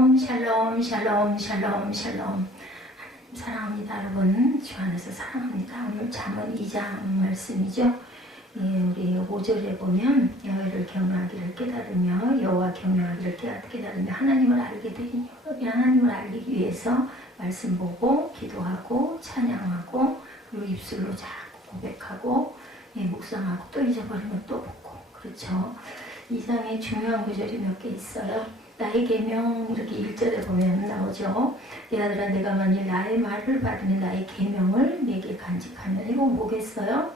샬롬 샬롬 샬롬 샬롬. 하나님 사랑합니다. 여러분 주 안에서 사랑합니다. 오늘 잠언 2장 말씀이죠. 우리 5절에 보면 여호와를 경외하기를 깨달으며 여호와 경외하기를 깨달으며 하나님을 알게 되니 하나님을 알기 위해서 말씀 보고 기도하고 찬양하고 그리고 입술로 자꾸 고백하고 묵상하고 또 잊어버리면 또 보고 그렇죠. 2장에 중요한 구절이 몇 개 있어요. 나의 계명 이렇게 1절에 보면 나오죠. 내 아들아 내가 만일 나의 말을 받으면 나의 계명을 내게 간직하면 이거 뭐겠어요?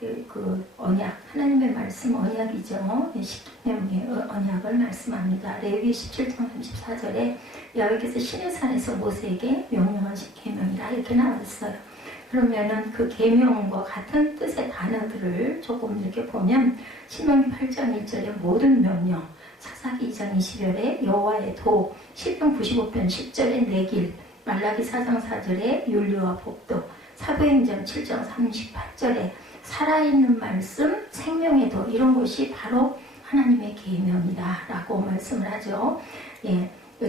그 언약 하나님의 말씀 언약이죠. 십계명의 언약을 말씀합니다. 레위기 17장 34절에 여호와께서 시내 산에서 모세에게 명령하신 계명이라 이렇게 나왔어요. 그러면은 그 계명과 같은 뜻의 단어들을 조금 이렇게 보면 신명기 8장 1절에 모든 명령, 사사기 2장 20절에 여호와의 도, 시편 95편 10절에 내 길, 말라기 4장 4절에 윤리와 법도, 사도행전 7장 38절에 살아있는 말씀, 생명의 도 이런 것이 바로 하나님의 계명이다 라고 말씀을 하죠.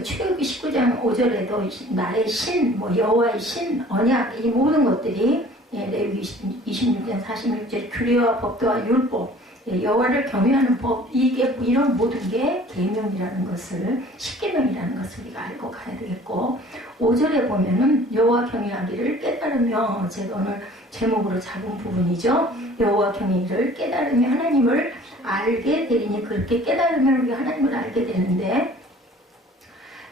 출애굽기 19장 5절에도 나의 신, 여호와의 신, 언약 이 모든 것들이 레위기 26장 46절 규례와 법도와 율법 여호와를 경외하는 법 이런 모든 게 계명이라는 것을 십계명이라는 것을 우리가 알고 가야 되겠고 5절에 보면은 여호와 경외하기를 깨달으며 제가 오늘 제목으로 잡은 부분이죠. 여호와 경외를 깨달으며 하나님을 알게 되리니 그렇게 깨달으면 우리가 하나님을 알게 되는데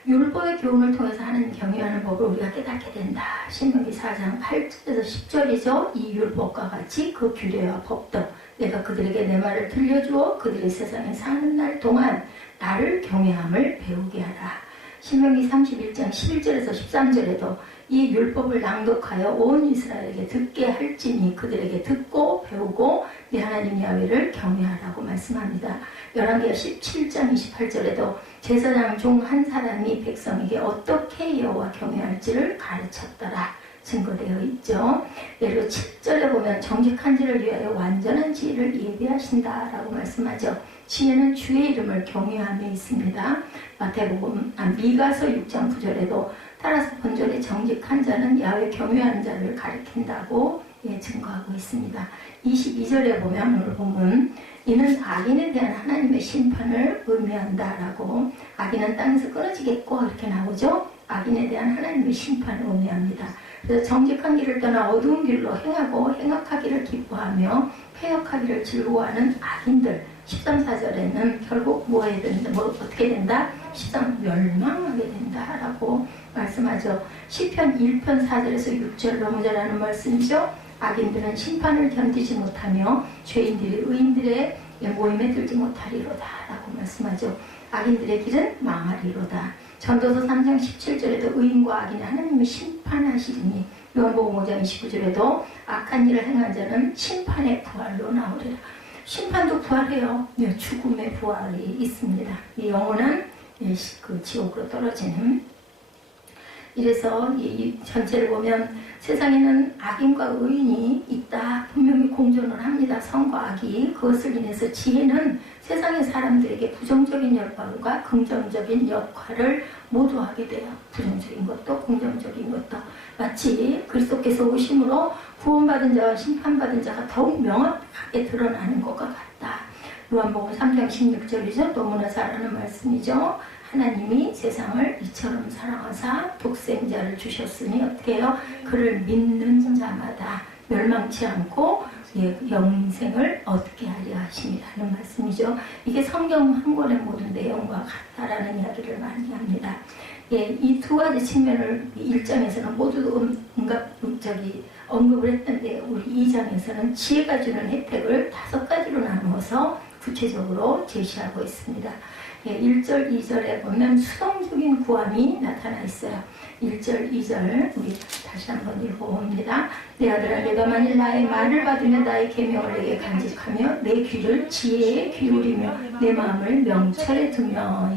율법의 교훈을 통해서 하나님 경외하는 법을 우리가 깨닫게 된다. 신명기 4장 8절에서 10절이죠. 이 율법과 같이 그 규례와 법도 내가 그들에게 내 말을 들려주어 그들이 세상에 사는 날 동안 나를 경외함을 배우게 하라. 신명기 31장 11절에서 13절에도 이 율법을 낭독하여 온 이스라엘에게 듣게 할지니 그들에게 듣고 배우고 내 하나님 야훼를 경외하라고 말씀합니다. 열왕기하 17장 28절에도 제사장 중 한 사람이 백성에게 어떻게 여호와 경외할지를 가르쳤더라 증거되어 있죠. 예로 7절에 보면 정직한 지를 위하여 완전한 지혜를 예비하신다라고 말씀하죠. 지혜는 주의 이름을 경외함에 있습니다. 마태복음 미가서 6장 9절에도 따라서 본절에 정직한 자는 야훼 경외하는 자를 가리킨다고 증거하고 있습니다. 22절에 보면 오늘 보면 이는 악인에 대한 하나님의 심판을 의미한다라고 악인은 땅에서 끊어지겠고 이렇게 나오죠. 악인에 대한 하나님의 심판을 의미합니다. 그래서 정직한 길을 떠나 어두운 길로 행하고 행악하기를 기뻐하며 폐역하기를 즐거워하는 악인들 13, 4절에는 결국 어떻게 된다? 13 멸망하게 된다라고 말씀하죠. 시편 1편 4절에서 6절 넘어져라는 말씀이죠. 악인들은 심판을 견디지 못하며 죄인들이 의인들의 모임에 들지 못하리로다 라고 말씀하죠. 악인들의 길은 망하리로다. 전도서 3장 17절에도 의인과 악인이 하나님이 심판하시리니 요한복음 5장 29절에도 악한 일을 행한 자는 심판의 부활로 나오리라. 심판도 부활해요. 죽음의 부활이 있습니다. 이 영혼은 그 지옥으로 떨어지는. 이래서 이 전체를 보면 세상에는 악인과 의인이 있다. 분명히 공존을 합니다. 선과 악이. 그것을 인해서 지혜는 세상의 사람들에게 부정적인 역할과 긍정적인 역할을 모두 하게 돼요. 부정적인 것도 긍정적인 것도. 마치 그리스도께서 오심으로 구원받은 자와 심판받은 자가 더욱 명확하게 드러나는 것과 같다. 요한복음 3장 16절이죠. 너무나 잘 아는 말씀이죠. 하나님이 세상을 이처럼 사랑하사 독생자를 주셨으니 어떻게 해요? 그를 믿는 자마다 멸망치 않고 영생을 얻게 하려 하심이라는 말씀이죠. 이게 성경 한 권의 모든 내용과 같다라는 이야기를 많이 합니다. 이 두 가지 측면을 1장에서는 모두 언급을 했는데 우리 2장에서는 지혜가 주는 혜택을 5가지로 나누어서 구체적으로 제시하고 있습니다. 1절, 2절에 보면 수동적인 구함이 나타나 있어요. 1절, 2절 우리 다시 한번 읽어봅니다. 내 아들아 내가 만일 나의 말을 받으며 나의 계명을 내게 간직하며 내 귀를 지혜에 기울이며 내 마음을 명철에 두며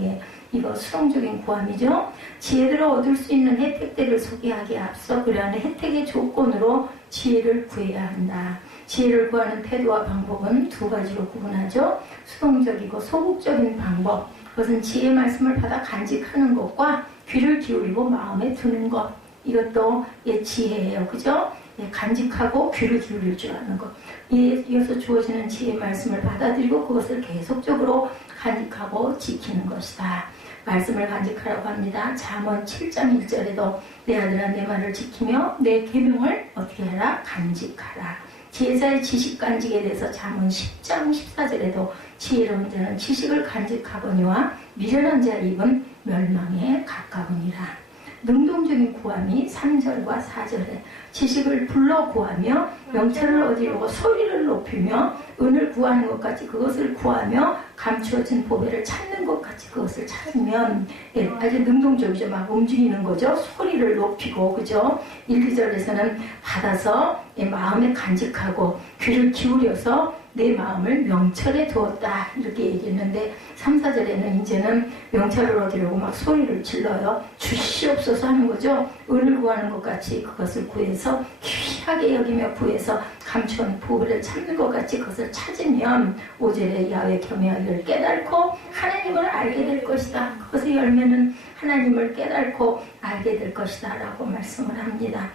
이거 수동적인 구함이죠. 지혜들을 얻을 수 있는 혜택들을 소개하기에 앞서 그러한 혜택의 조건으로 지혜를 구해야 한다. 지혜를 구하는 태도와 방법은 2가지로 구분하죠. 수동적이고 소극적인 방법, 그것은 지혜의 말씀을 받아 간직하는 것과 귀를 기울이고 마음에 두는 것. 이것도 지혜예요. 그죠? 간직하고 귀를 기울일 줄 아는 것. 이어서 주어지는 지혜의 말씀을 받아들이고 그것을 계속적으로 간직하고 지키는 것이다. 말씀을 간직하라고 합니다. 잠언 7장 1절에도 내 아들아 내 말을 지키며 내 계명을 어떻게 해라? 간직하라. 지혜자의 지식 간직에 대해서 잠언 10장 14절에도 지혜로운 자는 지식을 간직하거니와 미련한 자의 입은 멸망에 가까우니라. 능동적인 구함이 3절과 4절에 지식을 불러 구하며 명철을 얻으려고 소리를 높이며 은을 구하는 것 같이 그것을 구하며 감추어진 보배를 찾는 것 같이 그것을 찾으면 아주 능동적이죠. 막 움직이는 거죠. 소리를 높이고 그죠. 1, 2절에서는 받아서 마음에 간직하고 귀를 기울여서 내 마음을 명철에 두었다 이렇게 얘기했는데 3, 4절에는 이제는 명철을 얻으려고 막 소리를 질러요. 주시옵소서 하는 거죠. 은을 구하는 것 같이 그것을 구해서 귀하게 여기며 구해서 감추어진 보배를 찾는 것 같이 그것을 찾으면 5절에 야훼 경외하기를 깨닫고 하나님을 알게 될 것이다. 그것의 열매는 하나님을 깨닫고 알게 될 것이다 라고 말씀을 합니다.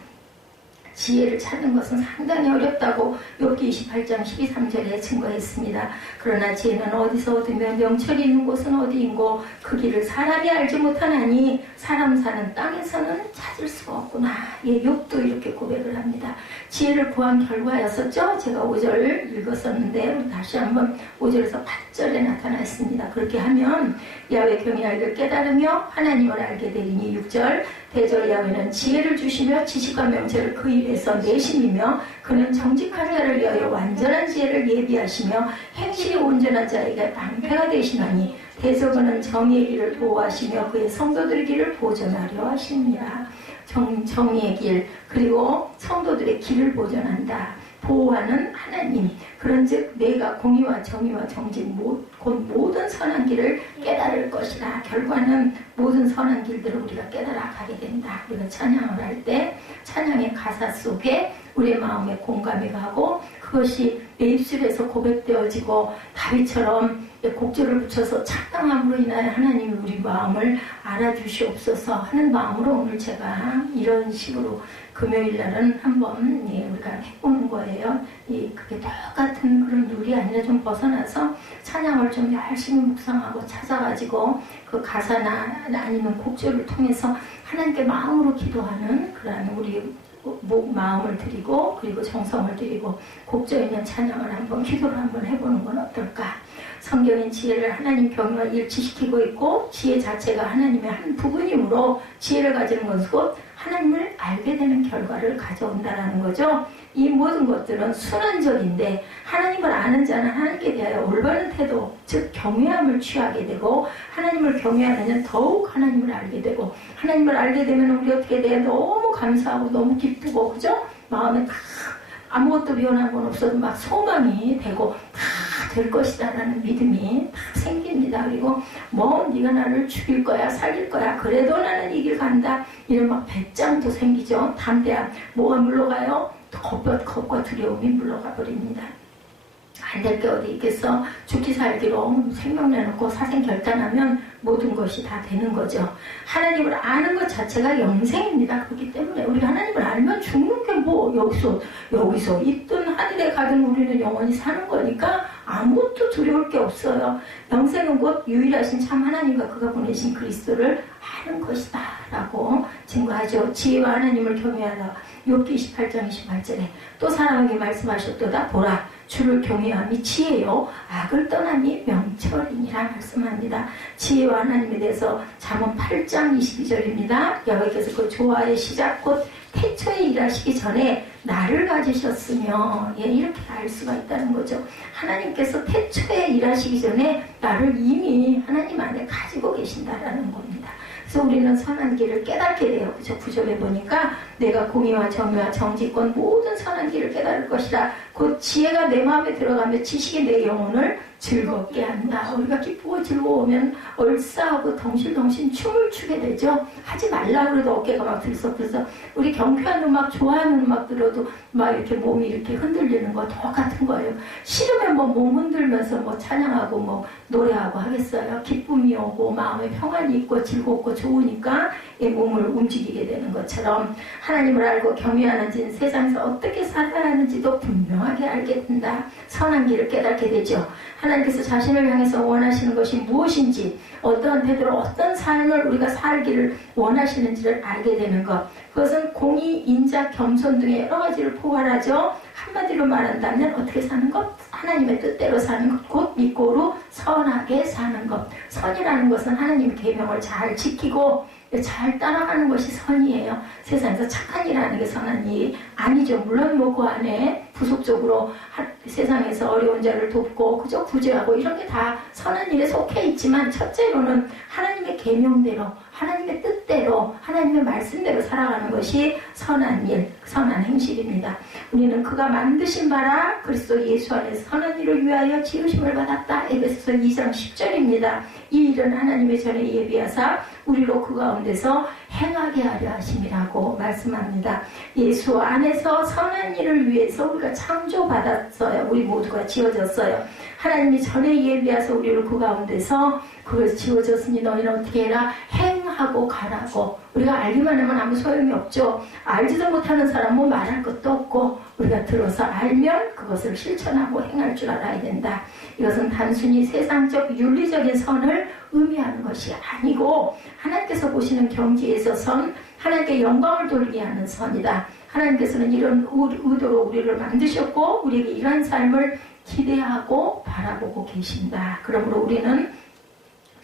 지혜를 찾는 것은 상당히 어렵다고 욥기 28장 12, 3절에 증거했습니다. 그러나 지혜는 어디서 얻으며 명철이 있는 곳은 어디인고 그 길을 사람이 알지 못하나니 사람 사는 땅에서는 찾을 수가 없구나. 욥도 이렇게 고백을 합니다. 지혜를 구한 결과였었죠. 제가 5절 읽었었는데 다시 한번 5절에서 8절에 나타났습니다. 그렇게 하면 야훼 경외하기를 깨달으며 하나님을 알게 되리니 6절 대저 야훼는 지혜를 주시며 지식과 명철을 그 입에서 내심이며 그는 정직한 자를 위하여 완전한 지혜를 예비하시며 행실이 온전한 자에게 방패가 되시나니 대저 그는 정의의 길을 보호하시며 그의 성도들의 길을 보존하려 하십니다. 정의의 길 그리고 성도들의 길을 보존한다. 보호하는 하나님 그런즉 내가 공의와 정의와 정직 곧 모든 선한 길을 깨달을 것이라. 결과는 모든 선한 길들을 우리가 깨달아 가게 된다. 우리가 찬양을 할 때 찬양의 가사 속에 우리의 마음에 공감이 가고 그것이 내 입술에서 고백되어지고 다윗처럼 곡절을 붙여서 착당함으로 인하여 하나님이 우리 마음을 알아주시옵소서 하는 마음으로 오늘 제가 이런 식으로 금요일날은 한번 우리가 해보는 거예요. 그게 똑같은 그런 룰이 아니라 좀 벗어나서 찬양을 좀 열심히 묵상하고 찾아가지고 그 가사나 아니면 곡절을 통해서 하나님께 마음으로 기도하는 그런 우리 마음을 드리고 그리고 정성을 드리고 곡절 있는 찬양을 한번 기도를 한번 해보는 건 어떨까? 성경인 지혜를 하나님 경외와 일치시키고 있고 지혜 자체가 하나님의 한 부분이므로 지혜를 가지는 것은 곧 하나님을 알게 되는 결과를 가져온다는 거죠. 이 모든 것들은 순환적인데 하나님을 아는 자는 하나님께 대하여 올바른 태도, 즉 경외함을 취하게 되고 하나님을 경외하는 자는 더욱 하나님을 알게 되고 하나님을 알게 되면 우리 어떻게 돼요? 너무 감사하고 너무 기쁘고 그죠? 마음에 다 아무것도 변한 건 없어도 막 소망이 되고 다 될 것이다 라는 믿음이 다 생깁니다. 그리고 뭐 네가 나를 죽일 거야 살릴 거야 그래도 나는 이 길 간다 이런 막 배짱도 생기죠. 담대함 뭐가 물러가요? 겁과 두려움이 물러가 버립니다. 안 될 게 어디 있겠어. 죽기 살기로 생명 내놓고 사생 결단하면 모든 것이 다 되는 거죠. 하나님을 아는 것 자체가 영생입니다. 그렇기 때문에 우리가 하나님을 알면 죽는 게 뭐 여기서 있든 하늘에 가든 우리는 영원히 사는 거니까 아무것도 두려울 게 없어요. 영생은 곧 유일하신 참 하나님과 그가 보내신 그리스도를 아는 것이다 라고 증거하죠. 지혜와 하나님을 경외하라. 욥기 28장 28절에 또 사람에게 말씀하셨도다. 보라 주를 경외함이 지혜요 악을 떠남이 명철이니라 말씀합니다. 지혜와 하나님에 대해서 잠언 8장 22절입니다. 여호와께서 그 조화의 시작 곧 태초에 일하시기 전에 나를 가지셨으며 이렇게 알 수가 있다는 거죠. 하나님께서 태초에 일하시기 전에 나를 이미 하나님 안에 가지고 계신다라는 겁니다. 그래서 우리는 선한 길을 깨닫게 돼요. 그죠? 9절에 보니까 내가 공의와 정의와 정직권 모든 선한 길을 깨달을 것이라 곧 지혜가 내 마음에 들어가며 지식이 내 영혼을 즐겁게 한다. 우리가 기쁘고 즐거우면 얼싸하고 덩실덩실 춤을 추게 되죠. 하지 말라고 해도 어깨가 막 들썩들썩. 우리 경쾌한 음악, 좋아하는 음악 들어도 막 이렇게 몸이 이렇게 흔들리는 거 똑같은 거예요. 싫으면 뭐 몸 흔들면서 뭐 찬양하고 뭐 노래하고 하겠어요. 기쁨이 오고 마음에 평안이 있고 즐겁고 좋으니까 이 몸을 움직이게 되는 것처럼 하나님을 알고 경외하는지는 세상에서 어떻게 살아야 하는지도 분명하게 알게 된다. 선한 길을 깨닫게 되죠. 하나님께서 자신을 향해서 원하시는 것이 무엇인지, 어떠한 태도로 어떤 삶을 우리가 살기를 원하시는지를 알게 되는 것. 그것은 공의, 인자, 겸손 등의 여러 가지를 포괄하죠. 한마디로 말한다면 어떻게 사는 것? 하나님의 뜻대로 사는 것, 곧 믿고로 선하게 사는 것. 선이라는 것은 하나님의 계명을 잘 지키고 잘 따라가는 것이 선이에요. 세상에서 착한 일 하는 게 선한 일이 아니죠. 물론 뭐 그 안에 부속적으로 세상에서 어려운 자를 돕고 그저 구제하고 이런 게 다 선한 일에 속해 있지만, 첫째로는 하나님의 계명대로, 하나님의 뜻대로, 하나님의 말씀대로 살아가는 것이 선한 일, 선한 행실입니다. 우리는 그가 만드신 바라 그리스도 예수 안에서 선한 일을 위하여 지으심을 받았다. 에베소서 2장 10절입니다. 이 일은 하나님의 전에 예비하사 우리로 그 가운데서 행하게 하려 하심이라고 말씀합니다. 예수 안에서 선한 일을 위해서 우리가 창조받았어요. 우리 모두가 지어졌어요. 하나님이 전에 예비하사 우리를 그 가운데서 그걸 지어졌으니 너희는 어떻게 해라? 행하고 가라고. 우리가 알기만 하면 아무 소용이 없죠. 알지도 못하는 사람은 말할 것도 없고, 우리가 들어서 알면 그것을 실천하고 행할 줄 알아야 된다. 이것은 단순히 세상적 윤리적인 선을 의미하는 것이 아니고, 하나님께서 보시는 경지에서 선, 하나님께 영광을 돌리게 하는 선이다. 하나님께서는 이런 의도로 우리를 만드셨고 우리에게 이런 삶을 기대하고 바라보고 계신다. 그러므로 우리는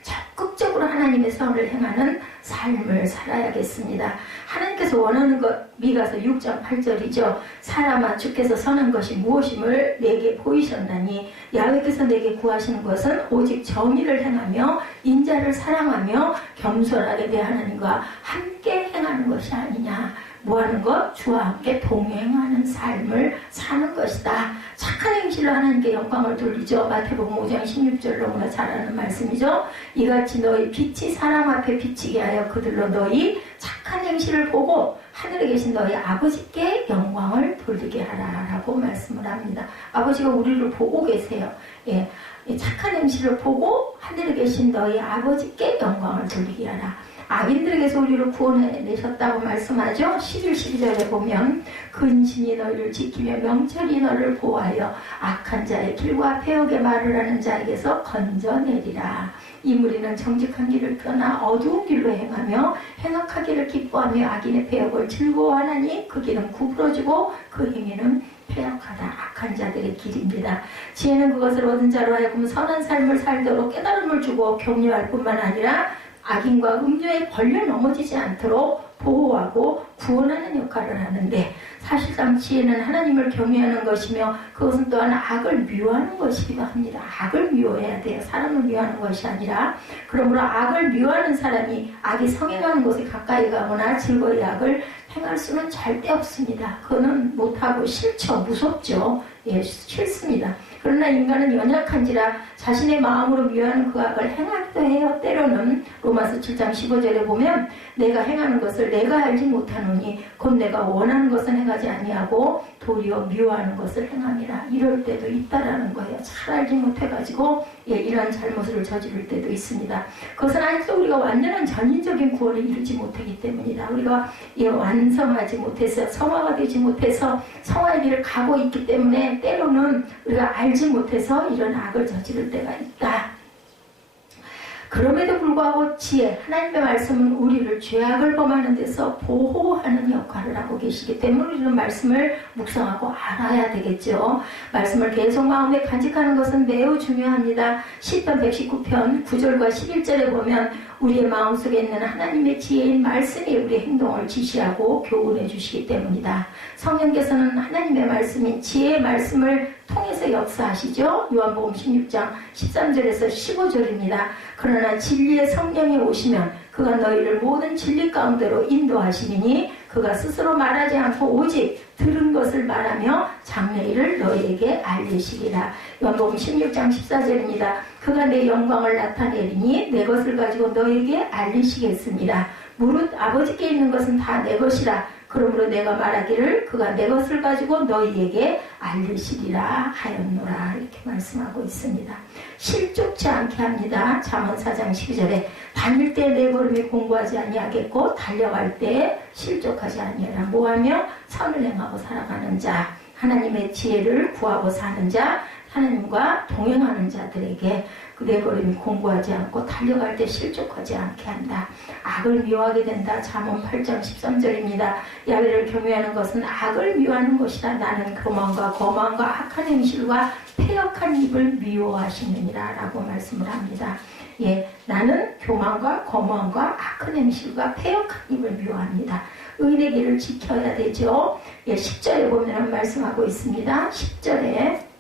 적극적으로 하나님의 선을 행하는 삶을 살아야겠습니다. 하나님께서 원하는 것, 미가서 6장 8절이죠. 사람아, 주께서 선한 것이 무엇임을 내게 보이셨나니 야훼께서 내게 구하시는 것은 오직 정의를 행하며 인자를 사랑하며 겸손하게 내 하나님과 함께 행하는 것이 아니냐. 뭐하는 것? 주와 함께 동행하는 삶을 사는 것이다. 착한 행실로 하나님께 영광을 돌리죠. 마태복음 5장 16절 너무나 잘 아는 말씀이죠. 이같이 너희 빛이 사람 앞에 비치게 하여 그들로 너희 착한 행실을 보고 하늘에 계신 너희 아버지께 영광을 돌리게 하라 라고 말씀을 합니다. 아버지가 우리를 보고 계세요. 예, 착한 행실을 보고 하늘에 계신 너희 아버지께 영광을 돌리게 하라. 악인들에게서 우리를 구원해내셨다고 말씀하죠. 11, 12절에 보면 근신이 너희를 지키며 명철이 너를 보호하여 악한 자의 길과 폐역의 말을 하는 자에게서 건져내리라. 이 무리는 정직한 길을 떠나 어두운 길로 행하며 행악하기를 기뻐하며 악인의 폐역을 즐거워하나니 그 길은 구부러지고 그 행위는 폐역하다. 악한 자들의 길입니다. 지혜는 그것을 얻은 자로 하여금 선한 삶을 살도록 깨달음을 주고 격려할 뿐만 아니라 악인과 음료에 걸려 넘어지지 않도록 보호하고 구원하는 역할을 하는데, 사실상 지혜는 하나님을 경외하는 것이며 그것은 또한 악을 미워하는 것이기도 합니다. 악을 미워해야 돼요. 사람을 미워하는 것이 아니라. 그러므로 악을 미워하는 사람이 악이 성행하는 곳에 가까이 가거나 즐거이 악을 행할 수는 절대 없습니다. 그거는 못하고 싫죠. 무섭죠. 예, 싫습니다. 그러나 인간은 연약한지라 자신의 마음으로 미워하는 그 악을 행하기도 해요. 때로는 로마서 7장 15절에 보면 내가 행하는 것을 내가 알지 못하노니 곧 내가 원하는 것은 행하지 아니하고 도리어 미워하는 것을 행함이라. 이럴 때도 있다라는 거예요. 잘 알지 못해가지고 이런 잘못을 저지를 때도 있습니다. 그것은 아직도 우리가 완전한 전인적인 구원을 이루지 못하기 때문이다. 우리가 완성하지 못해서 성화가 되지 못해서 성화의 길을 가고 있기 때문에 때로는 우리가 알지 못해서 이런 악을 저지를 때가 있다. 그럼에도 불구하고 지혜, 하나님의 말씀은 우리를 죄악을 범하는 데서 보호하는 역할을 하고 계시기 때문에 우리는 말씀을 묵상하고 알아야 되겠죠. 말씀을 계속 마음에 간직하는 것은 매우 중요합니다. 시편 119편 9절과 11절에 보면 우리의 마음속에 있는 하나님의 지혜인 말씀이 우리의 행동을 지시하고 교훈해 주시기 때문이다. 성령께서는 하나님의 말씀인 지혜의 말씀을 통해서 역사하시죠. 요한복음 16장 13절에서 15절입니다. 그러나 진리의 성령이 오시면 그가 너희를 모든 진리 가운데로 인도하시니 그가 스스로 말하지 않고 오직 들은 것을 말하며 장래일을 너희에게 알리시리라. 요한복음 16장 14절입니다. 그가 내 영광을 나타내리니 내 것을 가지고 너희에게 알리시겠습니다. 무릇 아버지께 있는 것은 다 내 것이라. 그러므로 내가 말하기를 그가 내 것을 가지고 너희에게 알리시리라 하였노라. 이렇게 말씀하고 있습니다. 실족치 않게 합니다. 잠언 4장 12절에 다닐 때 내 걸음이 공부하지 아니하겠고 달려갈 때 실족하지 아니하라. 뭐하며 선을 행하고 살아가는 자, 하나님의 지혜를 구하고 사는 자, 하나님과 동행하는 자들에게 내 걸음이 공부하지 않고 달려갈 때 실족하지 않게 한다. 악을 미워하게 된다. 잠언 8장 13절입니다. 야훼를 경외하는 것은 악을 미워하는 것이라. 나는 교만과 거만과 악한 행실과 패역한 입을 미워하시느니라 라고 말씀을 합니다. 예, 나는 교만과 거만과 악한 행실과 패역한 입을 미워합니다. 의인의 길을 지켜야 되죠. 예, 10절에 보면 말씀하고 있습니다. 10절에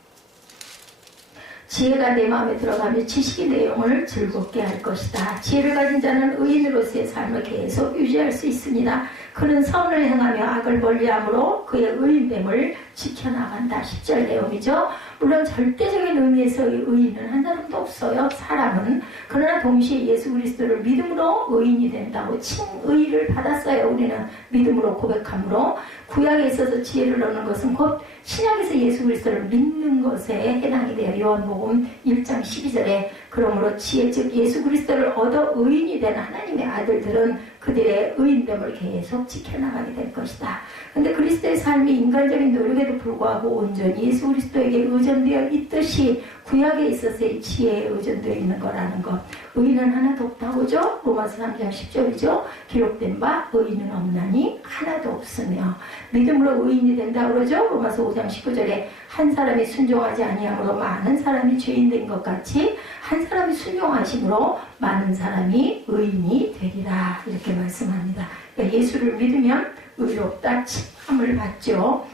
지혜가 내 마음에 들어가며 지식이 내 영을 즐겁게 할 것이다. 지혜를 가진 자는 의인으로서의 삶을 계속 유지할 수 있습니다. 그는 선을 행하며 악을 멀리함으로 그의 의인됨을 지켜나간다. 10절 내용이죠. 물론 절대적인 의미에서의 의인은 한 사람도 없어요. 사람은. 그러나 동시에 예수 그리스도를 믿음으로 의인이 된다고 칭의를 받았어요. 우리는 믿음으로 고백함으로. 구약에 있어서 지혜를 얻는 것은 곧 신약에서 예수 그리스도를 믿는 것에 해당이 돼요. 요한복음 1장 12절에 그러므로 지혜 즉 예수 그리스도를 얻어 의인이 된 하나님의 아들들은 그들의 의인됨을 계속 지켜나가게 될 것이다. 그런데 그리스도의 삶이 인간적인 노력에도 불구하고 온전히 예수 그리스도에게 의존되어 있듯이 구약에 있어서의 지혜에 의존되어 있는 거라는 것. 의인은 하나도 없다고죠? 로마서 3장 10절이죠. 기록된 바 의인은 없나니 하나도 없으며 믿음으로 의인이 된다 그러죠. 로마서 5장 19절에 한 사람이 순종하지 아니함으로 많은 사람이 죄인 된 것 같이 한 사람이 순종하심으로 많은 사람이 의인이 되리라. 이렇게 말씀합니다. 그러니까 예수를 믿으면 의롭다 칭함을 받죠.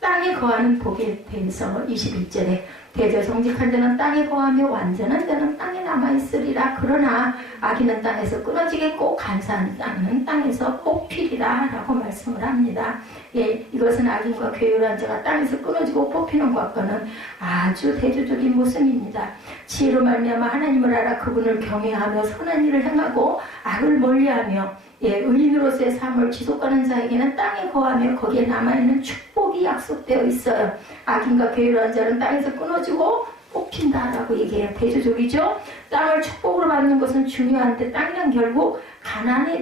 땅에 거하는 복에 대해서 21절에 대저 정직한 자는 땅에 거하며 완전한 자는 땅에 남아있으리라. 그러나 악인은 땅에서 끊어지겠고 간사한 자는 땅에서 뽑히리라 라고 말씀을 합니다. 예, 이것은 악인과 괴율한 자가 땅에서 끊어지고 뽑히는 것과는 아주 대조적인 모습입니다. 지혜로 말미암아 하나님을 알아 그분을 경외하며 선한 일을 행하고 악을 멀리하며 예, 의인으로서의 삶을 지속하는 자에게는 땅에 거하며 거기에 남아있는 축복이 약속되어 있어요. 악인과 괴율한 자는 땅에서 끊어지고 뽑힌다라고 얘기해요. 대조적이죠. 땅을 축복으로 받는 것은 중요한데 땅이란 결국 가나안에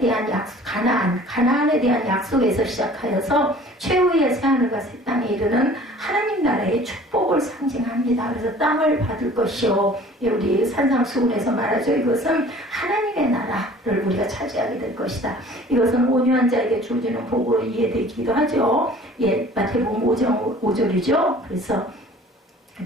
대한 약속에서 시작하여서 최후의 새하늘과 새 땅에 이르는 하나님 나라의 축복을 상징합니다. 그래서 땅을 받을 것이요. 우리 산상수훈에서 말하죠. 이것은 하나님의 나라를 우리가 차지하게 될 것이다. 이것은 온유한 자에게 주어지는 복으로 이해되기도 하죠. 예, 마태복음 5장 5절이죠. 그래서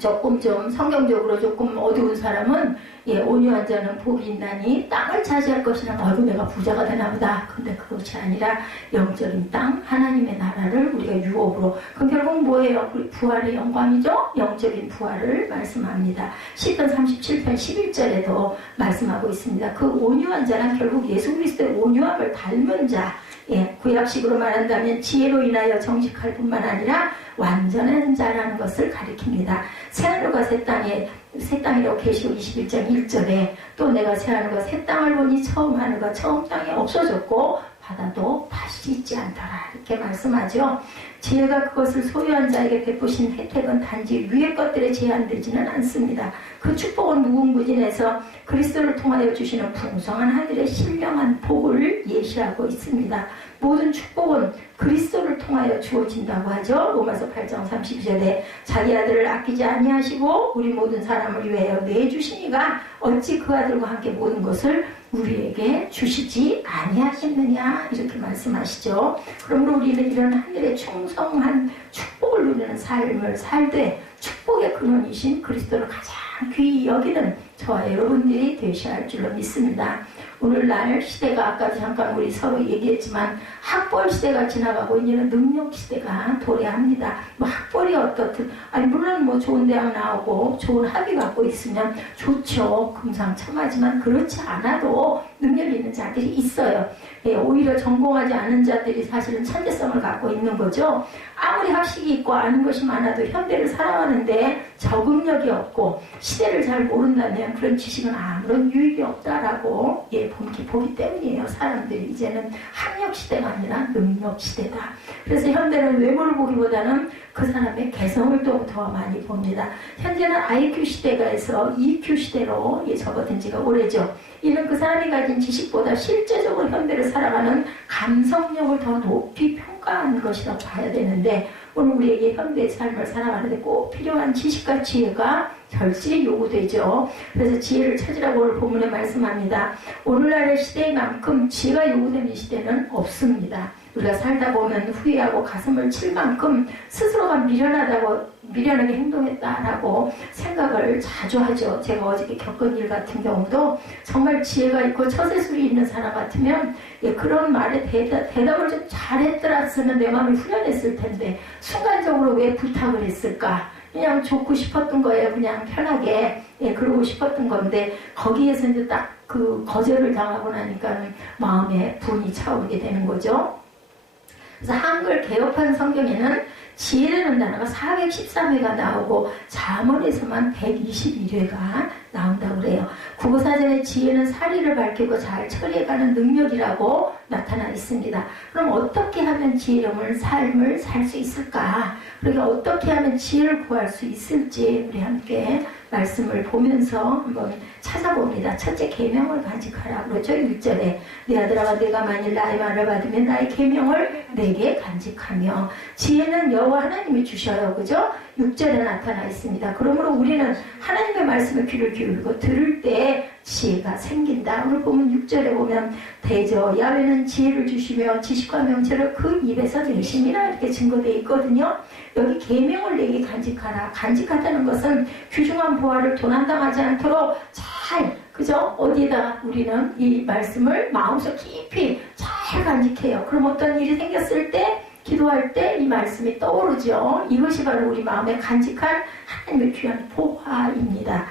조금 좀 성경적으로 조금 어두운 사람은 예, 온유한 자는 복이 있나니 땅을 차지할 것이라. 아이고 내가 부자가 되나보다. 근데 그것이 아니라 영적인 땅 하나님의 나라를 우리가 유업으로. 그럼 결국 뭐예요? 우리 부활의 영광이죠. 영적인 부활을 말씀합니다. 시편 37편 11절에도 말씀하고 있습니다. 그 온유한 자는 결국 예수 그리스도의 온유함을 닮은 자. 예, 구약식으로 말한다면 지혜로 인하여 정직할 뿐만 아니라 완전한 자라는 것을 가리킵니다. 새하늘과 새 땅이라고 계시록 21장 1절에 또 내가 새하늘과 새 땅을 보니 처음 하늘과 처음 땅이 없어졌고 바다도 다시 있지 않더라. 이렇게 말씀하죠. 지혜가 그것을 소유한 자에게 베푸신 혜택은 단지 위의 것들에 제한되지는 않습니다. 그 축복은 무궁무진해서 그리스도를 통하여 주시는 풍성한 하늘의 신령한 복을 예시하고 있습니다. 모든 축복은 그리스도를 통하여 주어진다고 하죠. 로마서 8장 32절에 자기 아들을 아끼지 아니하시고 우리 모든 사람을 위하여 내주시니가 어찌 그 아들과 함께 모든 것을 우리에게 주시지 아니하겠느냐 이렇게 말씀하시죠. 그러므로 우리는 이런 하늘의 충성한 축복을 누리는 삶을 살되 축복의 근원이신 그리스도를 가장 귀히 여기는 저와 여러분들이 되셔야 할 줄로 믿습니다. 오늘날 시대가 아까도 잠깐 우리 서로 얘기했지만 학벌 시대가 지나가고 이제는 능력 시대가 도래합니다. 뭐 학벌이 어떻든 아니 물론 뭐 좋은 대학 나오고 좋은 학위 갖고 있으면 좋죠. 금상첨화지만 그렇지 않아도 능력이 있는 자들이 있어요. 예, 오히려 전공하지 않은 자들이 사실은 천재성을 갖고 있는 거죠. 아무리 학식이 있고 아는 것이 많아도 현대를 살아가는데 적응력이 없고 시대를 잘 모른다면 그런 지식은 아무런 유익이 없다라고 보기 때문이에요. 사람들이 이제는 학력 시대가 아니라 능력 시대다. 그래서 현대는 외모를 보기보다는 그 사람의 개성을 더 많이 봅니다. 현재는 IQ 시대가 해서 EQ 시대로 접어든 지가 오래죠. 이는 그 사람이 가진 지식보다 실제적으로 현대를 살아가는 감성력을 더 높이 평가하는 것이라고 봐야 되는데 오늘 우리에게 현대의 삶을 살아가는데 꼭 필요한 지식과 지혜가 절실히 요구되죠. 그래서 지혜를 찾으라고 오늘 본문에 말씀합니다. 오늘날의 시대만큼 지혜가 요구되는 시대는 없습니다. 우리가 살다 보면 후회하고 가슴을 칠 만큼 스스로가 미련하게 행동했다라고 생각을 자주 하죠. 제가 어저께 겪은 일 같은 경우도 정말 지혜가 있고 처세술이 있는 사람 같으면 그런 말에 대답을 좀 잘했더라면 내 마음이 후련했을 텐데 순간적으로 왜 부탁을 했을까? 그냥 좋고 싶었던 거예요. 그냥 편하게 그러고 싶었던 건데 거기에서 이제 딱 그 거절을 당하고 나니까 마음에 분이 차오르게 되는 거죠. 그래서 한글 개혁판 성경에는 지혜라는 단어가 413회가 나오고 잠언에서만 121회가 나온다고 그래요. 국어사전의 지혜는 사리를 밝히고 잘 처리해가는 능력이라고 나타나 있습니다. 그럼 어떻게 하면 지혜로운 삶을 살 수 있을까? 그러니까 어떻게 하면 지혜를 구할 수 있을지 우리 함께 말씀을 보면서 한번 찾아봅니다. 첫째, 계명을 간직하라 그러죠. 1절에 내 아들아 내가 만일 나의 말을 받으면 나의 계명을 내게 간직하며 지혜는 여호와 하나님이 주셔요. 그죠? 6절에 나타나 있습니다. 그러므로 우리는 하나님의 말씀에 귀를 기울이고 들을 때 지혜가 생긴다. 오늘 보면 6절에 보면 대저 야훼는 지혜를 주시며 지식과 명철을 그 입에서 내심이라 이렇게 증거되어 있거든요. 여기 계명을 내게 간직하라. 간직하다는 것은 귀중한 보화를 도난당하지 않도록 잘 그죠? 어디에다가 우리는 이 말씀을 마음속 깊이 잘 간직해요. 그럼 어떤 일이 생겼을 때 기도할 때 이 말씀이 떠오르죠. 이것이 바로 우리 마음에 간직한 하나님의 귀한 보화입니다.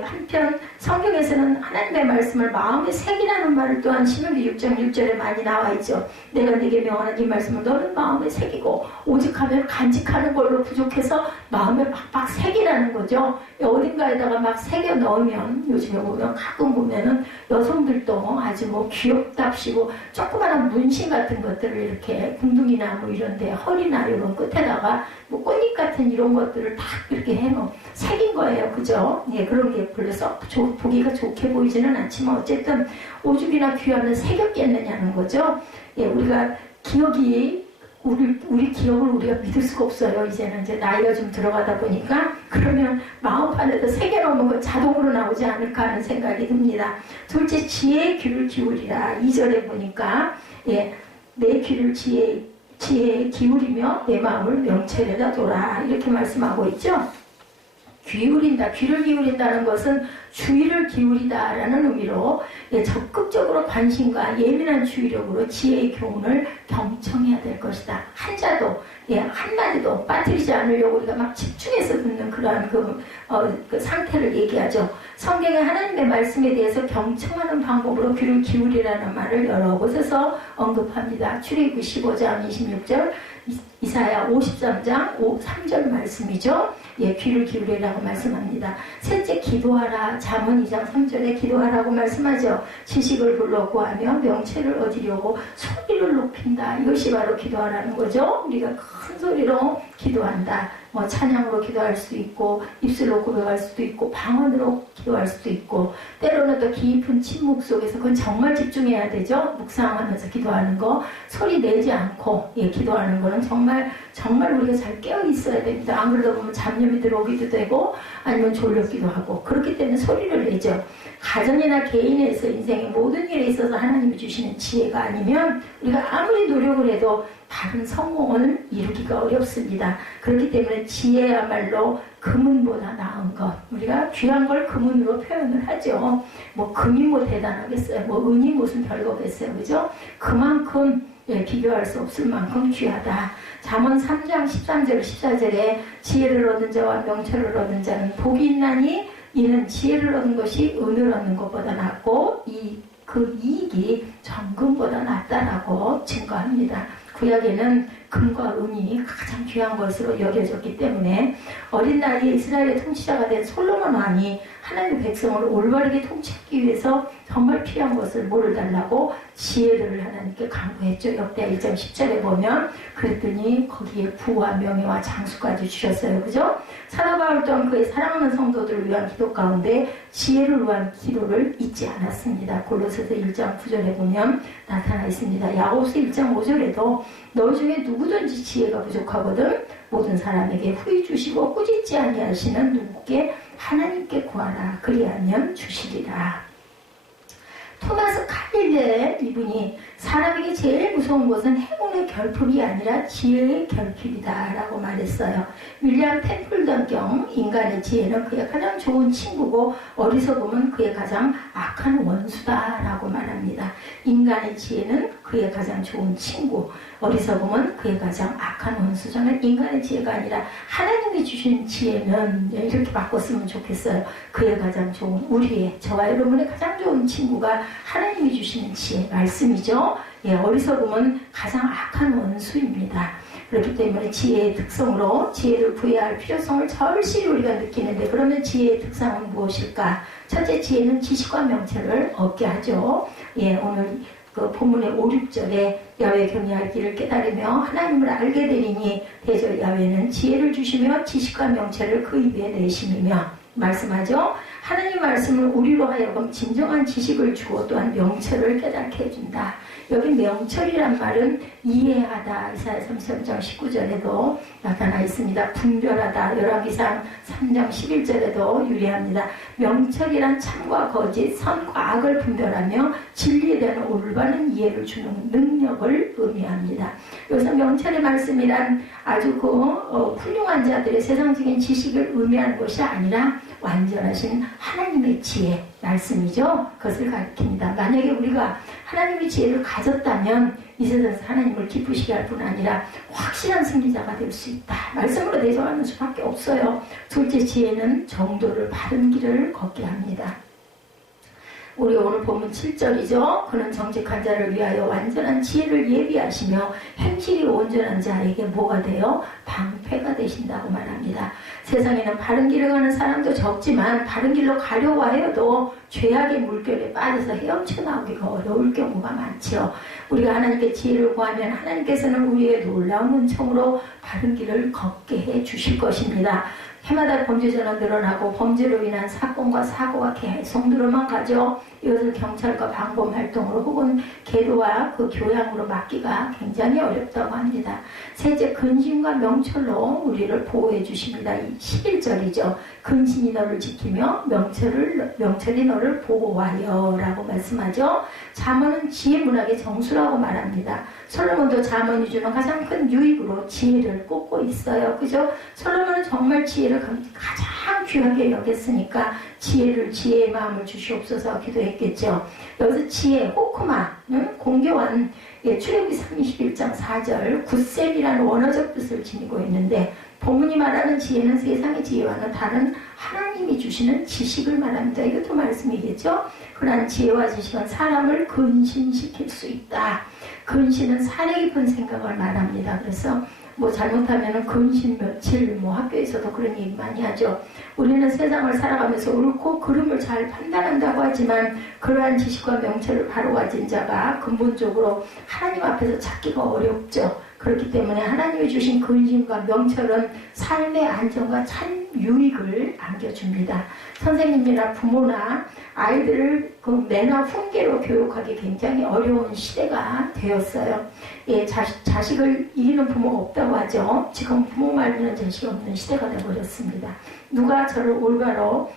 한편 성경에서는 하나님의 말씀을 마음에 새기라는 말을 또한 신명기 6장 6절에 많이 나와 있죠. 내가 네게 명하는 이 말씀을 너는 마음에 새기고 오직하면 간직하는 걸로 부족해서 마음에 막 새기라는 거죠. 어딘가에다가 막 새겨 넣으면 요즘에 보면 가끔 보면은 여성들도 아주 뭐 귀엽답시고 조그마한 문신 같은 것들을 이렇게 궁둥이나 뭐 이런데 허리나 이런 끝에다가 뭐 꽃잎 같은 이런 것들을 딱 이렇게 해놓은 새긴 거예요. 그죠? 그런 게 별로 보기가 좋게 보이지는 않지만 어쨌든 오죽이나 귀하면 새겼겠느냐는 거죠. 우리가 기억이 우리 기억을 우리가 믿을 수가 없어요. 이제는 이제 나이가 좀 들어가다 보니까 그러면 마음판에다 새겨놓는 건 자동으로 나오지 않을까 하는 생각이 듭니다. 둘째, 지혜의 귀를 기울이라. 2절에 보니까 내 귀를 지혜에 기울이며 내 마음을 명철에다 둬라 이렇게 말씀하고 있죠. 기울인다. 귀를 기울인다는 것은 주의를 기울이다라는 의미로 적극적으로 관심과 예민한 주의력으로 지혜의 교훈을 경청해야 될 것이다. 한자도 한마디도 빠뜨리지 않으려고 우리가 막 집중해서 듣는 그러한 그 상태를 얘기하죠. 성경에 하나님의 말씀에 대해서 경청하는 방법으로 귀를 기울이라는 말을 여러 곳에서 언급합니다. 출애굽기 15장 26절, 이사야 53장 3절 말씀이죠. 귀를 기울이라고 말씀합니다. 셋째, 기도하라. 잠언 2장 3절에 기도하라고 말씀하죠. 지식을 불러 구하며 명철을 얻으려고 소리를 높인다. 이것이 바로 기도하라는 거죠. 우리가 큰 소리로 기도한다. 찬양으로 기도할 수도 있고 입술로 고백할 수도 있고 방언으로 기도할 수도 있고 때로는 또 깊은 침묵 속에서 그건 정말 집중해야 되죠. 묵상하면서 기도하는 거 소리 내지 않고 기도하는 거는 정말 우리가 잘 깨어 있어야 됩니다. 안 그러다 보면 잡념이 들어오기도 되고 아니면 졸렸기도 하고 그렇기 때문에 소리를 내죠. 가정이나 개인에서 인생의 모든 일에 있어서 하나님이 주시는 지혜가 아니면 우리가 아무리 노력을 해도 바른 성공을 이루기가 어렵습니다. 그렇기 때문에 지혜야말로 금은보다 나은 것. 우리가 귀한 걸 금은으로 표현을 하죠. 뭐 금이 뭐 대단하겠어요. 뭐 은이 무슨 별거겠어요. 그죠? 그만큼 비교할 수 없을 만큼 귀하다. 잠언 3장 13절 14절에 지혜를 얻은 자와 명철을 얻은 자는 복이 있나니 이는 지혜를 얻는 것이 은을 얻는 것보다 낫고 그 이익이 정금보다 낫다라고 증거합니다. 구약에는 금과 은이 가장 귀한 것으로 여겨졌기 때문에 어린 나이에 이스라엘의 통치자가 된 솔로몬 왕이 하나님의 백성을 올바르게 통치하기 위해서 정말 필요한 것을 뭐를 달라고 지혜를 하나님께 간구했죠. 역대 1장 10절에 보면 그랬더니 거기에 부와 명예와 장수까지 주셨어요. 그죠? 사도 바울 또한 그의 사랑하는 성도들을 위한 기도 가운데 지혜를 위한 기도를 잊지 않았습니다. 골로새서 1장 9절에 보면 나타나 있습니다. 야고보서 1장 5절에도 너희 중에 누구든지 지혜가 부족하거든 모든 사람에게 후히 주시고 꾸짖지 아니하시는 누구께 하나님께 구하라. 그리하면 주시리라. 토마스 칼릴레 이분이 사람에게 제일 무서운 것은 행운의 결핍이 아니라 지혜의 결핍이다 라고 말했어요. 윌리엄 템플던경 인간의 지혜는 그의 가장 좋은 친구고 어리석음은 그의 가장 악한 원수다 라고 말합니다. 인간의 지혜는 그의 가장 좋은 친구, 어리석음은 그의 가장 악한 원수. 저는 인간의 지혜가 아니라 하나님이 주신 지혜는 이렇게 바꿨으면 좋겠어요. 그의 가장 좋은, 우리의, 저와 여러분의 가장 좋은 친구가 하나님이 주시는 지혜, 말씀이죠. 어리석음은 가장 악한 원수입니다. 그렇기 때문에 지혜의 특성으로 지혜를 구해야 할 필요성을 절실히 우리가 느끼는데, 그러면 지혜의 특성은 무엇일까? 첫째, 지혜는 지식과 명철을 얻게 하죠. 오늘 그 본문의 5, 6절에 야훼 경외할 길을 깨달으며 하나님을 알게 되리니 대저 야훼는 지혜를 주시며 지식과 명철을 그 입에 내심이며 말씀하죠. 하나님 말씀을 우리로 하여금 진정한 지식을 주고 또한 명철을 깨닫게 해준다. 여기 명철이란 말은 이해하다. 이사야 33장 19절에도 나타나 있습니다. 분별하다. 열왕기상 3장 11절에도 유래합니다. 명철이란 참과 거짓, 선과 악을 분별하며 진리에 대한 올바른 이해를 주는 능력을 의미합니다. 여기서 명철의 말씀이란 아주 훌륭한 자들의 세상적인 지식을 의미하는 것이 아니라 완전하신 하나님의 지혜 말씀이죠. 그것을 가리킵니다. 만약에 우리가 하나님의 지혜를 가졌다면 이 세상에서 하나님을 기쁘시게 할 뿐 아니라 확실한 승리자가 될 수 있다. 말씀으로 대적하는 수밖에 없어요. 둘째, 지혜는 정도를 바른 길을 걷게 합니다. 우리 오늘 본문 7절이죠. 그는 정직한 자를 위하여 완전한 지혜를 예비하시며 행실이 온전한 자에게 뭐가 돼요? 방패가 되신다고 말합니다. 세상에는 바른 길을 가는 사람도 적지만 바른 길로 가려고 하여도 죄악의 물결에 빠져서 헤엄쳐 나오기가 어려울 경우가 많죠. 우리가 하나님께 지혜를 구하면 하나님께서는 우리의 놀라운 은총으로 바른 길을 걷게 해 주실 것입니다. 해마다 범죄자는 늘어나고 범죄로 인한 사건과 사고가 계속 늘어만 가죠. 이것을 경찰과 방범활동으로 혹은 계도와 그 교양으로 막기가 굉장히 어렵다고 합니다. 셋째, 근심과 명철로 우리를 보호해 주십니다. 11절이죠. 근심이 너를 지키며 명철이 너를 보호하여 라고 말씀하죠. 잠언은 지혜 문학의 정수라고 말합니다. 솔로몬도 잠언이 주는 가장 큰 유익으로 지혜를 꼽고 있어요. 그죠? 솔로몬은 정말 지혜를 가장 귀하게 여겼으니까 지혜의 마음을 주시옵소서 기도했겠죠. 여기서 지혜, 호크마, 공교한 출애굽기 31장 4절 굿셈이라는 원어적 뜻을 지니고 있는데, 본문이 말하는 지혜는 세상의 지혜와는 다른 하나님이 주시는 지식을 말합니다. 이것도 말씀이겠죠. 그러한 지혜와 지식은 사람을 근신시킬 수 있다. 근신은 사려 깊은 생각을 말합니다. 그래서 잘못하면 근신 며칠 학교에서도 그런 얘기 많이 하죠. 우리는 세상을 살아가면서 옳고 그름을 잘 판단한다고 하지만 그러한 지식과 명철을 바로 가진 자가 근본적으로 하나님 앞에서 찾기가 어렵죠. 그렇기 때문에 하나님이 주신 근심과 명철은 삶의 안정과 참 유익을 안겨줍니다. 선생님이나 부모나 아이들을 매나 훈계로 교육하기 굉장히 어려운 시대가 되었어요. 자식을 이기는 부모가 없다고 하죠. 지금 부모 말리는 자식이 없는 시대가 되어버렸습니다. 누가 저를 올바로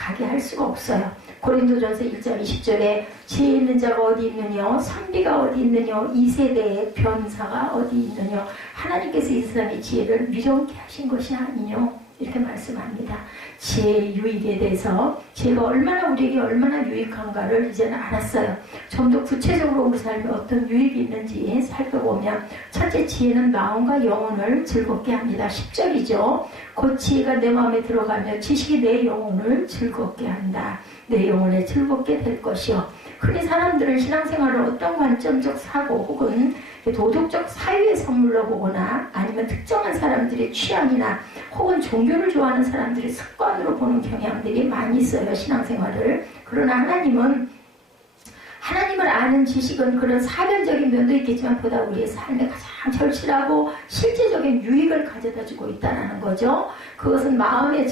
가게 할 수가 없어요. 고린도전서 1장 20절에 지혜 있는 자가 어디 있느냐, 선비가 어디 있느냐, 이 세대의 변사가 어디 있느냐, 하나님께서 이 세상의 지혜를 미련케 하신 것이 아니뇨, 이렇게 말씀합니다. 지혜의 유익에 대해서 지혜가 얼마나 우리에게 얼마나 유익한가를 이제는 알았어요. 좀 더 구체적으로 우리 삶에 어떤 유익이 있는지 살펴보면, 첫째, 지혜는 마음과 영혼을 즐겁게 합니다. 10절이죠. 곧 지혜가 내 마음에 들어가며 지식이 내 영혼을 즐겁게 한다. 내 영혼에 즐겁게 될 것이요. 흔히 사람들은 신앙생활을 어떤 관점적 사고 혹은 도덕적 사유의 선물로 보거나 아니면 특정한 사람들의 취향이나 혹은 종교를 좋아하는 사람들의 습관으로 보는 경향들이 많이 있어요, 신앙생활을. 그러나 하나님을 아는 지식은 그런 사변적인 면도 있겠지만 보다 우리의 삶에 가장 절실하고 실제적인 유익을 가져다 주고 있다는 거죠. 그것은 마음의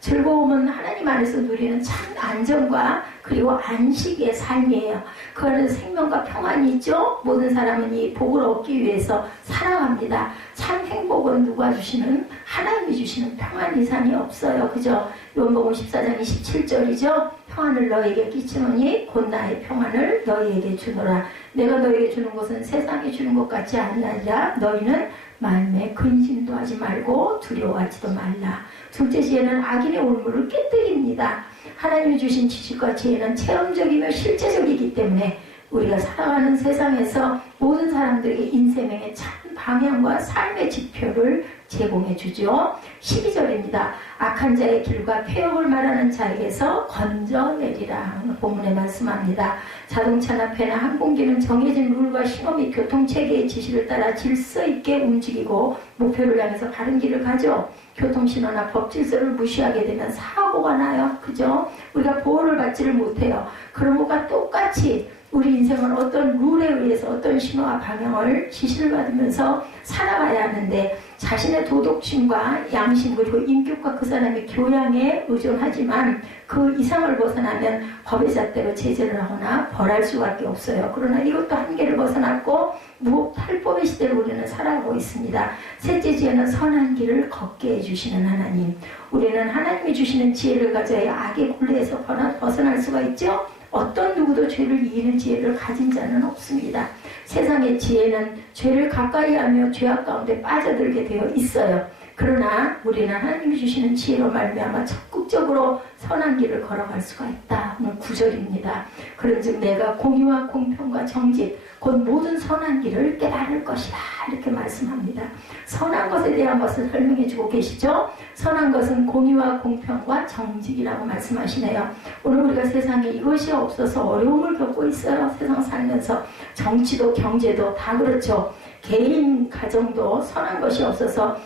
즐거움은 하나님 안에서 누리는 참 안정과 그리고 안식의 삶이에요. 그 안에서 생명과 평안이 있죠. 모든 사람은 이 복을 얻기 위해서 살아갑니다. 참 행복은 누가 주시는? 하나님이 주시는 평안 이상이 없어요. 그죠? 요한복음 14장 27절이죠. 평안을 너에게 끼치노니 곧 나의 평안을 너희에게 주노라. 내가 너에게 주는 것은 세상이 주는 것 같지 아니하리라. 너희는 마음에 근심도 하지 말고 두려워하지도 말라. 둘째, 지혜는 악인의 올무를 깨뜨립니다. 하나님이 주신 지식과 지혜는 체험적이며 실제적이기 때문에 우리가 살아가는 세상에서 모든 사람들에게 인생의 참 방향과 삶의 지표를 제공해 주죠. 12절입니다. 악한 자의 길과 폐역을 말하는 자에게서 건져내리라. 본문에 말씀합니다. 자동차나 배나 항공기는 정해진 룰과 신호 및 교통체계의 지시를 따라 질서 있게 움직이고 목표를 향해서 바른 길을 가죠. 교통신호나 법질서를 무시하게 되면 사고가 나요. 그죠? 우리가 보호를 받지를 못해요. 그런 것과 똑같이 우리 인생은 어떤 룰에 의해서 어떤 신호와 방향을 지시를 받으면서 살아가야 하는데, 자신의 도덕심과 양심 그리고 인격과 그 사람의 교양에 의존하지만 그 이상을 벗어나면 법의 잣대로 제재를 하거나 벌할 수밖에 없어요. 그러나 이것도 한계를 벗어났고 무탈법의 시대를 우리는 살아가고 있습니다. 셋째, 지혜는 선한 길을 걷게 해주시는 하나님. 우리는 하나님이 주시는 지혜를 가져야 악의 굴레에서 벗어날 수가 있죠. 어떤 누구도 죄를 이기는 지혜를 가진 자는 없습니다. 세상의 지혜는 죄를 가까이 하며 죄악 가운데 빠져들게 되어 있어요. 그러나 우리는 하나님이 주시는 지혜로 말미암아 적극적으로 선한 길을 걸어갈 수가 있다. 오늘 9절입니다. 그런즉 내가 공의와 공평과 정직 곧 모든 선한 길을 깨달을 것이다. 이렇게 말씀합니다. 선한 것에 대한 것을 설명해 주고 계시죠. 선한 것은 공의와 공평과 정직이라고 말씀하시네요. 오늘 우리가 세상에 이것이 없어서 어려움을 겪고 있어요. 세상 살면서 정치도 경제도 다 그렇죠. 개인 가정도 선한 것이 없어서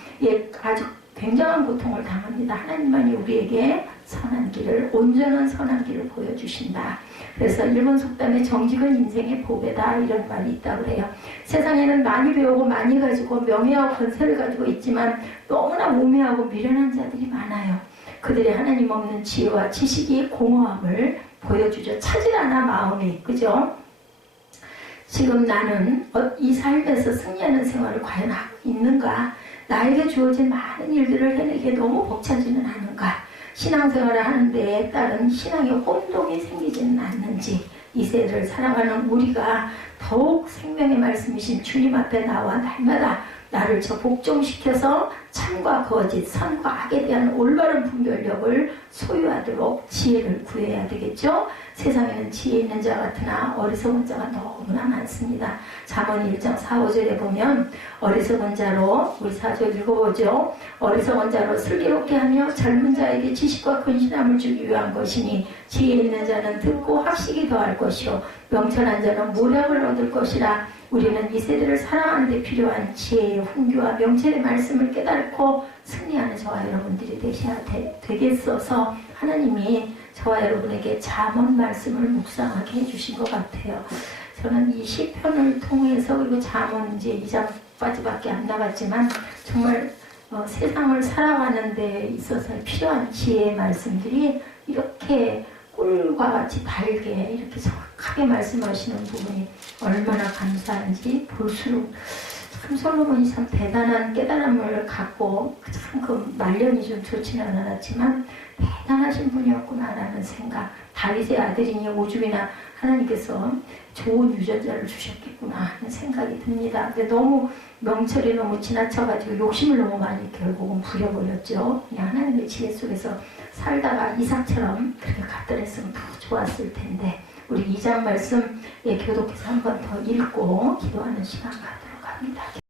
아주 굉장한 고통을 당합니다. 하나님만이 우리에게 선한 길을, 온전한 선한 길을 보여주신다. 그래서 일본 속담에 정직은 인생의 보배다, 이런 말이 있다고 해요. 세상에는 많이 배우고 많이 가지고 명예와 권세를 가지고 있지만 너무나 우매하고 미련한 자들이 많아요. 그들의 하나님 없는 지혜와 지식이 공허함을 보여주죠. 차질하나 마음이, 그죠? 지금 나는 이 삶에서 승리하는 생활을 과연 하고 있는가? 나에게 주어진 많은 일들을 해내기에 너무 벅차지는 않은가? 신앙생활을 하는 데에 따른 신앙의 혼동이 생기지는 않는지, 이 세대를 살아가는 우리가 더욱 생명의 말씀이신 주님 앞에 나와 날마다 나를 복종시켜서 참과 거짓, 선과 악에 대한 올바른 분별력을 소유하도록 지혜를 구해야 되겠죠. 세상에는 지혜 있는 자 같으나 어리석은 자가 너무나 많습니다. 잠언 1장 4, 5절에 보면 어리석은 자로, 우리 4절 읽어보죠. 어리석은 자로 슬기롭게 하며 젊은 자에게 지식과 근신함을 주기 위한 것이니 지혜 있는 자는 듣고 학식이 더할 것이요 명철한 자는 모략을 얻을 것이라. 우리는 이 세대를 살아가는 데 필요한 지혜의 훈교와 명철의 말씀을 깨닫고 승리하는 저와 여러분들이 되셔야 되겠어서 하나님이 저와 여러분에게 잠언 말씀을 묵상하게 해주신 것 같아요. 저는 이 시편을 통해서, 그리고 잠언 이제 2장까지밖에 안 나갔지만 정말 세상을 살아가는 데 있어서 필요한 지혜의 말씀들이 이렇게 꿀과 같이 달게 이렇게 정확하게 말씀하시는 부분이 얼마나 감사한지 볼수록 참 솔로몬이 참 대단한 깨달음을 갖고 참 그 말년이 좀 좋지는 않았지만 대단하신 분이었구나라는 생각. 다윗의 아들이니 오죽이나 하나님께서 좋은 유전자를 주셨겠구나 하는 생각이 듭니다. 근데 너무 명철이 너무 지나쳐가지고 욕심을 너무 많이 결국은 부려버렸죠. 그냥 하나님의 지혜 속에서 살다가 이삭처럼 그렇게 갔더랬으면 더 좋았을 텐데 우리 2장 말씀 교독해서 한 번 더 읽고 기도하는 시간 갖도록 합니다.